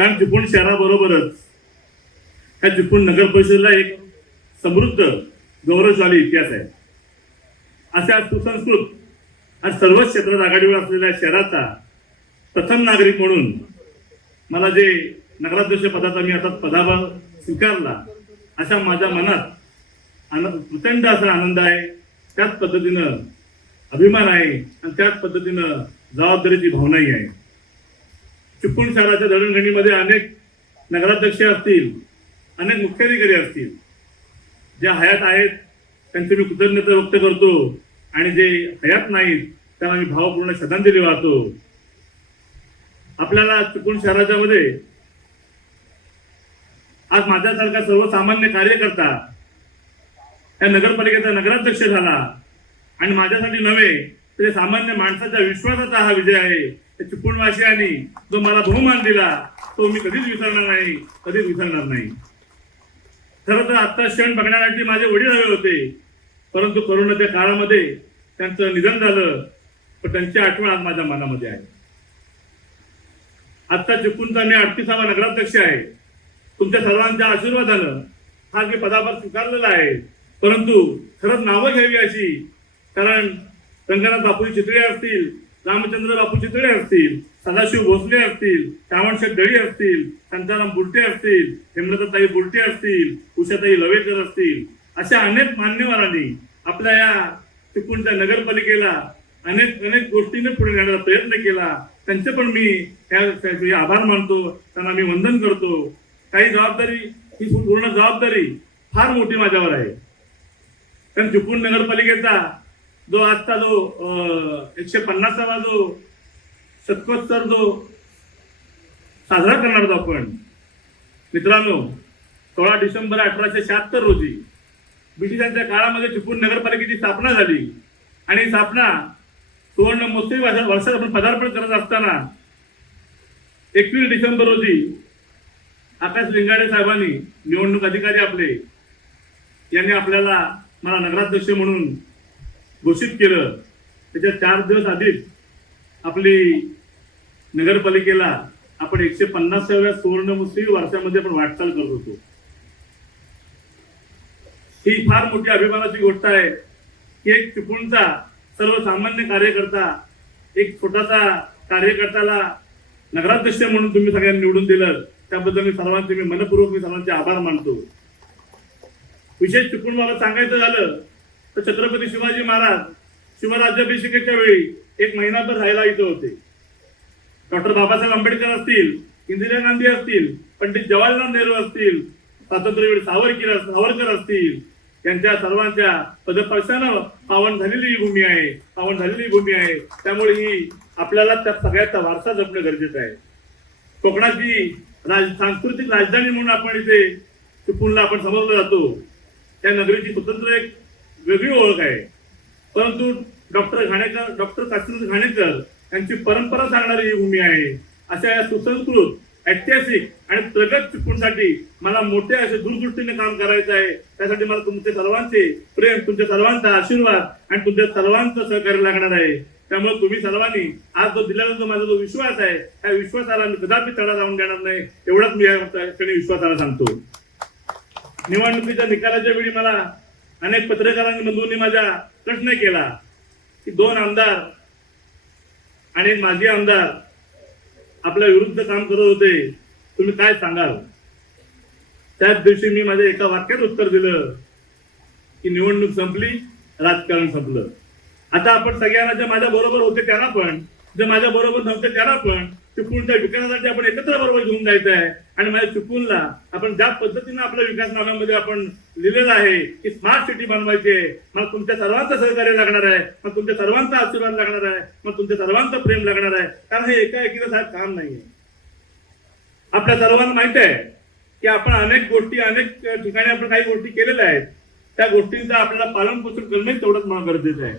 कारण चिपळूण शहराबरोबरच ह्या चिपळूण नगर परिषदेला एक समृद्ध गौरवशाली इतिहास आहे. अशा सुसंस्कृत आणि सर्वच क्षेत्रात आघाडीवर असलेल्या शहराचा प्रथम नागरिक म्हणून मला जे नगराध्यक्ष पदाचा मी आता पदाभार स्वीकारला, अशा माझ्या मनात प्रचंड असा आनंद आहे, त्याच पद्धतीनं अभिमान आहे आणि त्याच पद्धतीनं जबाबदारीची भावनाही आहे. चिपळूण शहराच्या जडणघडणीमध्ये अनेक नगराध्यक्ष असतील, अनेक मुख्याधिकारी असतील, ज्या हयात आहेत त्यांची मी कृतज्ञता व्यक्त करतो आणि जे हयात नाहीत त्यांना मी भावपूर्ण श्रद्धांजली वाहतो. आपल्याला चिपळूण शहराच्या मध्ये आज माझ्यासारखा सर्वसामान्य कार्यकर्ता या नगरपालिकेचा नगराध्यक्ष झाला आणि माझ्यासाठी नव्हे तर सामान्य माणसाच्या विश्वासाचा हा विजय आहे. चिपळूणवासियांनी जो मला बहुमान दिला तो मी कधीच विसरणार नाही, कधीच विसरणार नाही. खरं तर आत्ता क्षण बघण्यासाठी माझे वडील हवे होते, परंतु कोरोनाच्या काळामध्ये त्यांचं निधन झालं, पण त्यांची आठवण आज माझ्या मनामध्ये आहे. आत्ता चिपळूणचा मी 38वा नगराध्यक्ष आहे. तुमच्या सर्वांच्या आशीर्वादानं हा मी पदाभार स्वीकारलेला आहे. परंतु खरंच नावं घ्यावी अशी, कारण रंगनाथ बापू चितळे असतील, रामचंद्र बापू चितळे असतील, सदाशिव भोसले असतील, श्रावणशेठ दळी असतील, शांताराम बुलटे असतील, हेमलताताई बुलटे असतील, उषाताई लवेकर असतील, अशा अनेक मान्यवरांनी आपल्या या चिपळूणच्या नगरपालिकेला अनेक अनेक गोष्टींनी पुढे नेण्याचा प्रयत्न केला. त्यांचे पण मी आभार मानतो, त्यांना मी वंदन करतो. काही जबाबदारी, ही पूर्ण जबाबदारी फार मोठी माझ्यावर आहे. कारण चिपळूण नगरपालिकेचा जो आजचा जो 150वा जो शतकोत्सव जो साजरा करणार आहोत आपण मित्रांनो, 16 डिसेंबर 1876 रोजी ब्रिटिशांच्या काळामध्ये चिपळूण नगरपालिकेची स्थापना झाली आणि स्थापना सुवर्ण महोत्सवी वर्षात आपण पदार्पण करत असताना 21 डिसेंबर रोजी आकाश लिंगाडे साहेबांनी, निवडणूक अधिकारी आपले, यांनी मला नगराध्यक्ष म्हणून घोषित केलं. त्याच्या 4 दिवस आधीच आपली नगरपालिकेला आपण 150व्या सुवर्ण महोत्सवी वर्षामध्ये आपण वाटचाल करत होतो. ही फार मोठी अभिमानाची गोष्ट आहे की एक चिपळूणचा सर्वसामान्य कार्यकर्ता, एक छोटासा कार्यकर्त्याला नगराध्यक्ष म्हणून तुम्ही सगळ्यांनी निवडून दिलं, त्याबद्दल मी सर्वांचे आभार मानतो. विशेष चिपळूण मला सांगायचं झालं तर छत्रपती शिवाजी महाराज शिवराज्याभिषेकाच्या वेळी 1 महिनाभर राहायला इथं होते. डॉक्टर बाबासाहेब आंबेडकर असतील, इंदिरा गांधी असतील, पंडित जवाहरलाल नेहरू असतील, स्वातंत्र्यवीर सावरकर असतील, यांच्या सर्वांच्या पदस्पर्शानं पावन झालेली ही भूमी आहे. त्यामुळे ही आपल्याला त्या सगळ्याचा वारसा जपणं गरजेचं आहे. कोकणाची सांस्कृतिक राजधानी म्हणून आपण इथे चिपळूणला आपण समजलं जातो. त्या नगरीची स्वतंत्र एक वेगळी ओळख आहे. परंतु डॉक्टर काशीनाथ घाणेकर यांची परंपरा सांगणारी ही भूमी आहे. अशा या सुसंस्कृत, ऐतिहासिक आणि प्रगत चिपळूणसाठी मला मोठे असे दूरदृष्टीने काम करायचं आहे. त्यासाठी मला तुमचे सर्वांचे प्रेम, तुमच्या सर्वांचा आशीर्वाद आणि तुमच्या सर्वांचं सहकार्य लागणार आहे. त्यामुळे तुम्ही सर्वांनी आज जो दिलेला जो माझा जो विश्वास आहे, त्या विश्वासाला मी कदापि तडा जाऊन देणार नाही, एवढाच मी या क्षणी विश्वासाला सांगतो. निवडणुकीच्या निकालाच्या वेळी मला अनेक पत्रकारांनी बंधूंनी माझा प्रश्न केला की 2 आमदार आणि माजी आमदार आपल्या विरुद्ध काम करत होते, तुम्ही काय सांगाल? त्याच दिवशी मी माझ्या एका वाक्यात उत्तर दिलं की निवडणूक संपली, राजकारण संपलं. आता आपण सगळ्यांना, जे माझ्या बरोबर होते त्यांना पण, जे माझ्या बरोबर नव्हते त्यांना पण चिपळूणच्या विकासासाठी आपण एकत्र बरोबर घेऊन जायचं आहे. आणि माझ्या चिपळूणला आपण ज्या पद्धतीने आपल्या विकासनाम्यामध्ये आपण लिहिलेलं आहे की स्मार्ट सिटी बनवायची आहे, मला तुमच्या सर्वांचं सहकार्य लागणार आहे, मग तुमच्या सर्वांचा आशीर्वाद लागणार आहे, मग तुमच्या सर्वांचं प्रेम लागणार आहे. कारण हे एकाएकीचं साहेब काम नाहीये. आपल्या सर्वांना माहित आहे की आपण अनेक ठिकाणी आपण काही गोष्टी केलेल्या आहेत. त्या गोष्टींचं आपल्याला पालनपोषण करणं तेवढंच मला गरजेचं आहे.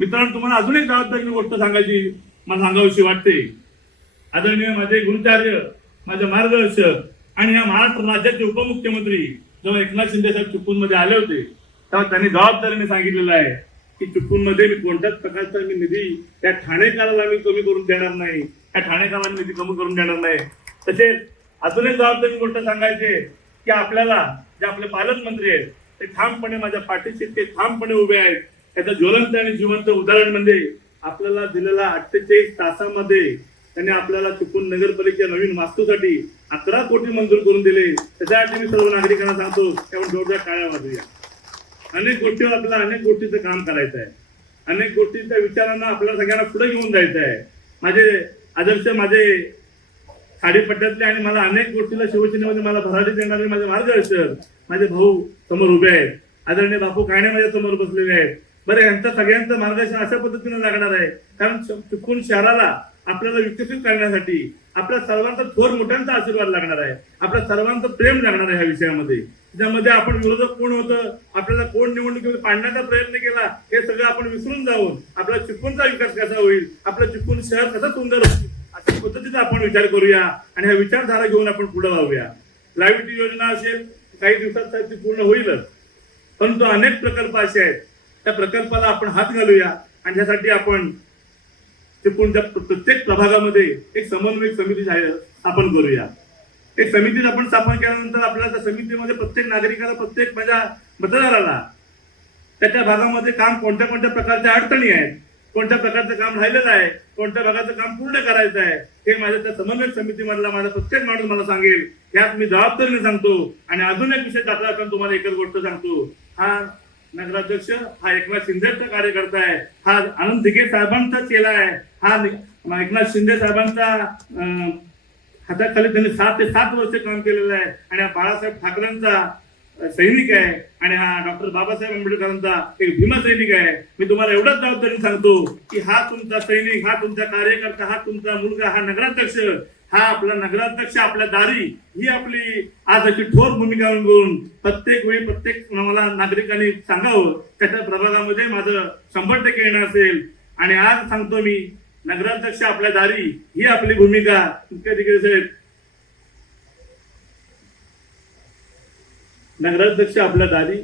मित्रांनो, तुम्हाला अजून एक जबाबदारी गोष्ट मला सांगावीशी वाटते. आदरणीय माझे गुरुचार्य, माझे मार्गदर्शक आणि या महाराष्ट्र राज्याचे उपमुख्यमंत्री जेव्हा एकनाथ शिंदे साहेब चिपळूणमध्ये आले होते, तेव्हा त्यांनी जबाबदारीने सांगितलेलं आहे की चिपळूणमध्ये मी कोणत्याच प्रकारचा निधी त्या ठाणेकराला मी कमी करून देणार नाही, त्या ठाणेकरांना निधी कमी करून देणार नाही. तसेच अजून एक जबाबदारी गोष्ट सांगायची आहे की आपल्याला जे आपले पालकमंत्री आहेत ते ठामपणे माझ्या पाठीशी ते ठामपणे उभे आहेत. त्याचं ज्वलंत आणि जिवंत उदाहरण म्हणजे आपल्याला दिलेला 48 तासामध्ये त्यांनी आपल्याला चिपळूण नगरपालिकेच्या नवीन वास्तूसाठी 11 कोटी मंजूर करून दिले. त्याच्यासाठी मी सर्व नागरिकांना सांगतो त्यावर जोरदार टाळ्या वाजूया. अनेक गोष्टीवर आपल्याला अनेक गोष्टीचं काम करायचं आहे. अनेक गोष्टींच्या विचारांना आपल्याला सगळ्यांना पुढे घेऊन जायचं आहे. माझे आदर्श माझे खाडीपट्ट्यातले आणि मला अनेक गोष्टीला शिवसेनेमध्ये मला भरारी देणारे माझे मार्गदर्शक माझे भाऊ समोर उभे आहेत. आदरणीय बापू काणे माझ्या समोर बसलेले आहेत. बरं, यांचं सगळ्यांचं मार्गदर्शन अशा पद्धतीने लागणार आहे कारण चिपळूण शहराला आपल्याला विकसित करण्यासाठी आपल्या सर्वांचा थोर मोठ्यांचा आशीर्वाद लागणार आहे. आपल्या सर्वांचं प्रेम लागणार आहे ह्या विषयामध्ये. त्यामध्ये आपण विरोधक कोण होतं, आपल्याला कोण निवडणुकीमध्ये पाडण्याचा प्रयत्न केला हे सगळं आपण विसरून जाऊन आपला चिपळूणचा विकास कसा होईल, आपलं चिपळूण शहर कसं सुंदर होईल अशा पद्धतीचा आपण विचार करूया आणि ह्या विचारधारा घेऊन आपण पुढे जाऊया. लाईव्हिटी योजना असेल काही दिवसात ती पूर्ण होईलच, परंतु अनेक प्रकल्प असे आहेत त्या प्रकल्पाला आपण हात घालूया आणि त्यासाठी आपण चिपळूणच्या प्रत्येक प्रभागामध्ये एक समन्वयक समिती स्थापन करूया. एक समिती आपण स्थापन केल्यानंतर आपल्याला त्या समितीमध्ये प्रत्येक नागरिकाला प्रत्येक माझ्या मतदाराला त्याच्या भागामध्ये काम कोणत्या कोणत्या प्रकारच्या अडचणी आहेत, कोणत्या प्रकारचं काम राहिलेलं आहे, कोणत्या भागाचं काम पूर्ण करायचं आहे हे माझ्या त्या समन्वयक समितीमधला माझा प्रत्येक माणूस मला सांगेल. यात मी जबाबदारीने सांगतो. आणि अजून एक विषय दाखला पण तुम्हाला एकच गोष्ट सांगतो. हा नगराध्यक्ष हा एकनाथ शिंदेचा कार्यकर्ता आहे. हा आनंद दिघे साहेबांचा चेला आहे. हा एकनाथ शिंदे साहेबांचा हाताखाली त्यांनी 6 ते 7 वर्ष काम केलेलं आहे आणि हा बाळासाहेब ठाकरेंचा सैनिक आहे आणि हा डॉक्टर बाबासाहेब आंबेडकरांचा एक भीमा सैनिक आहे. मी तुम्हाला एवढंच जबाबदारी सांगतो की हा तुमचा सैनिक, हा तुमचा कार्यकर्ता, हा तुमचा मुलगा, हा नगराध्यक्ष, हा आपला नगराध्यक्ष आपल्या दारी ही आपली आज अशी ठोर भूमिका घेऊन प्रत्येक वेळी प्रत्येक मला नागरिकांनी सांगावं त्याच्या प्रभागामध्ये माझं 100% येणं असेल. आणि आज सांगतो मी नगराध्यक्ष आपल्या दारी ही आपली भूमिका. नगराध्यक्ष आपल्या दारी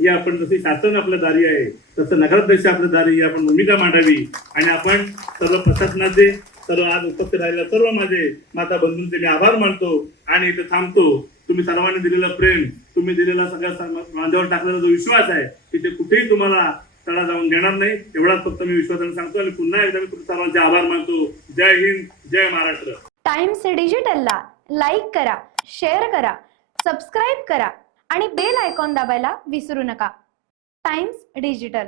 ही आपण जशी शासन आपल्या दारी आहे तसं नगराध्यक्ष आपल्या दारी ही आपण भूमिका मांडावी. आणि आपण सर्व प्रशासनाचे सर्व आज उपस्थित राहिलेल्या सर्व माझे माता बंधूंचे मी आभार मानतो आणि इथे थांबतो. तुम्ही सर्वांनी दिलेलं प्रेम, तुम्ही दिलेला सगळ्या माझ्यावर टाकलेला जो विश्वास आहे तिथे कुठेही तुम्हाला तडा जाऊन देणार नाही एवढाच फक्त मी विश्वासाने सांगतो. आणि पुन्हा एकदा मी तुमच्या सर्वांचे आभार मानतो. जय हिंद, जय महाराष्ट्र. टाइम्स डिजिटलला लाईक करा, शेअर करा, सबस्क्राईब करा आणि बेल आयकॉन दाबायला विसरू नका. Times digital.